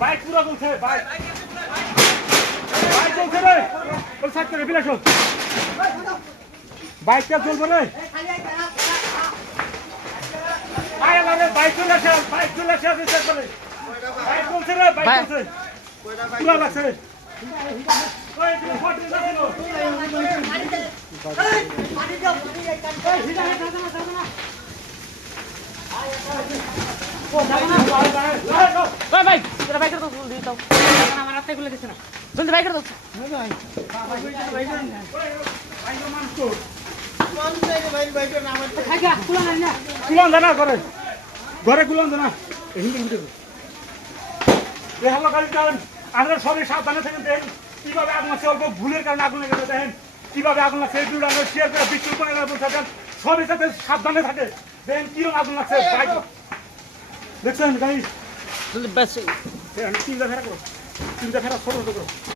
bike পুরো চলছে bike চলছে রে ওই সাইড করে বিলাস বাইকটা চলবে রে আয় লাগে বাইক চলে আসে বাইক করে বাইক চলছে রে বাইক চলছে পুরো লাগছে রে ওই তুমি ফটো দিও পানি দাও ভাই এটা বাইকের তো জলদি দাও আমার রাস্তায় খুলে দিছে না জলদি বাইকের দাও ভাই বাইকের নাম খাগা কুলান না করে ঘরে কুলান না হিন্দি হিন্দি এ হলো গাড়ি চালান আপনারা সবাই সাবধানে থাকেন দেখেন কিভাবে আগুন লাগছে অল্প ভুলের কারণে আগুন লেগে দেখেন কিভাবে আগুন লাগছে এই ভিডিওটা শেয়ার করে বিক্রি করে বলছেন সবাই সাথে সাবধানে থাকে দেখেন কিরকম আগুন লাগছে বাইক দেখছেন গাড়ি বেশি তিনটা ফেরা করো তিনটা ফেরা ছোট করো